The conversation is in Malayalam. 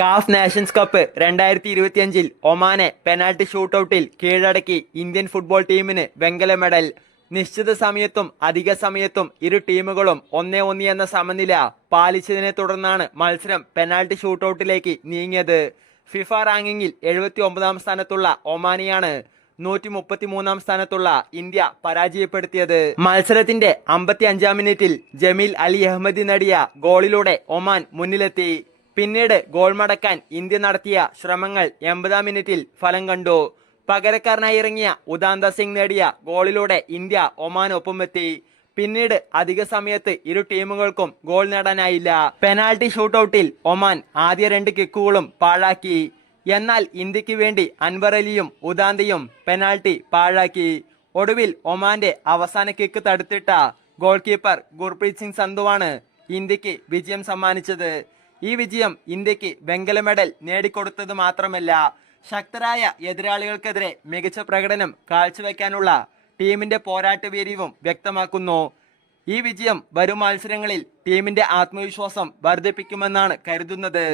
കാഫ് നാഷൻസ് കപ്പ് രണ്ടായിരത്തി ഇരുപത്തിയഞ്ചിൽ ഒമാനെ പെനാൽറ്റി ഷൂട്ടൌട്ടിൽ കീഴടക്കി ഇന്ത്യൻ ഫുട്ബോൾ ടീമിന് വെങ്കല മെഡൽ. നിശ്ചിത സമയത്തും അധിക സമയത്തും ഇരു ടീമുകളും ഒന്നേ ഒന്ന് എന്ന സമനില പാലിച്ചതിനെ തുടർന്നാണ് മത്സരം പെനാൽറ്റി ഷൂട്ടൌട്ടിലേക്ക് നീങ്ങിയത്. ഫിഫ റാങ്കിങ്ങിൽ എഴുപത്തി ഒമ്പതാം സ്ഥാനത്തുള്ള ഒമാനെയാണ് നൂറ്റി മുപ്പത്തി മൂന്നാം സ്ഥാനത്തുള്ള ഇന്ത്യ പരാജയപ്പെടുത്തിയത്. മത്സരത്തിന്റെ അമ്പത്തി അഞ്ചാം മിനിറ്റിൽ ജമീൽ അലി അഹമ്മദി നേടിയ ഗോളിലൂടെ ഒമാൻ മുന്നിലെത്തി. പിന്നീട് ഗോൾ മടക്കാൻ ഇന്ത്യ നടത്തിയ ശ്രമങ്ങൾ എൺപതാം മിനിറ്റിൽ ഫലം കണ്ടു. പകരക്കാരനായി ഇറങ്ങിയ ഉദാന്ത സിംഗ് നേടിയ ഗോളിലൂടെ ഇന്ത്യ ഒമാനൊപ്പമെത്തി. പിന്നീട് അധിക സമയത്ത് ഇരു ടീമുകൾക്കും ഗോൾ നേടാനായില്ല. പെനാൽറ്റി ഷൂട്ടൌട്ടിൽ ഒമാൻ ആദ്യ രണ്ട് കിക്കുകളും പാഴാക്കി. എന്നാൽ ഇന്ത്യയ്ക്ക് വേണ്ടി അൻവർ അലിയും ഉദാന്തയും പെനാൾട്ടി പാഴാക്കി. ഒടുവിൽ ഒമാന്റെ അവസാന കിക്ക് തടുത്തിട്ട ഗോൾ കീപ്പർ ഗുർപ്രീത് സിംഗ് സന്ധുവാണ് ഇന്ത്യയ്ക്ക് വിജയം സമ്മാനിച്ചത്. ഈ വിജയം ഇന്ത്യയ്ക്ക് വെങ്കല മെഡൽ നേടിക്കൊടുത്തത് മാത്രമല്ല ശക്തരായ എതിരാളികൾക്കെതിരെ മികച്ച പ്രകടനം കാഴ്ചവെക്കാനുള്ള ടീമിന്റെ പോരാട്ട വീര്യവും വ്യക്തമാക്കുന്നു. ഈ വിജയം വരും മത്സരങ്ങളിൽ ടീമിന്റെ ആത്മവിശ്വാസം വർദ്ധിപ്പിക്കുമെന്നാണ് കരുതുന്നത്.